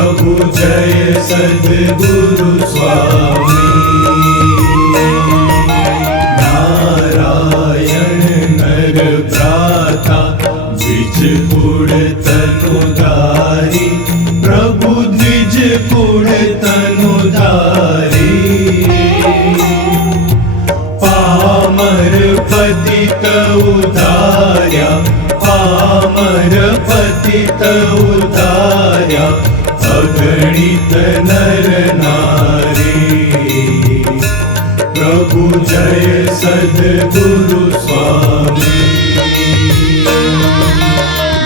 प्रभु जय सद्गुरु स्वामी उदार्या अगणित नर नारी। प्रभु जय सद्गुरु स्वामी।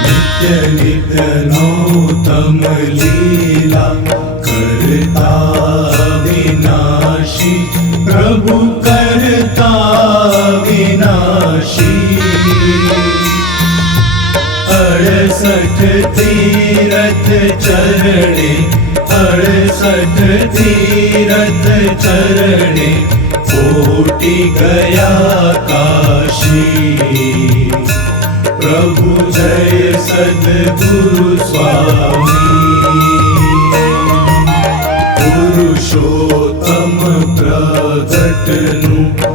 नित्य नित्य नौतम लीला अड़सठ तीरथ चरणे अड़सठ तीरथ चरणे कोटि गया काशी। प्रभु जय सद्गुरु स्वामी। पुरुषोत्तम प्रगटनु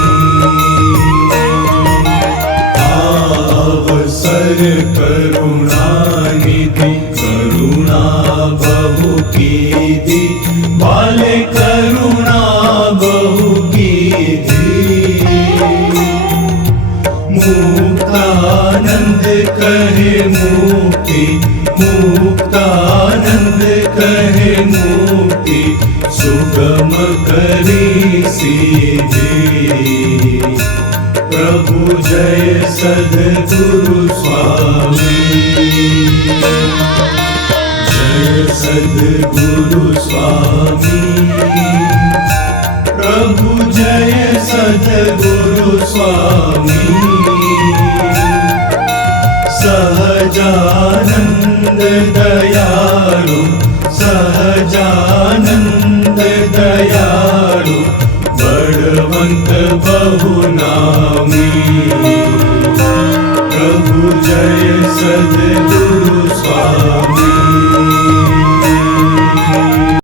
करुणा बहु कीधि बाले करुणा बहु कीधि मुक्तानंद कहे मुक्ति, मुक्तानंद कहे मुक्ति, सुगम करी सीधी। प्रभु जय सद्गुरु स्वामी। सद्गुरु स्वामी। प्रभु जय सद्गुरु स्वामी। सहजानन्द दयाळु सहजानन्द दयाळु बळवन्त बहुनामी प्रभु जय सद्गुरु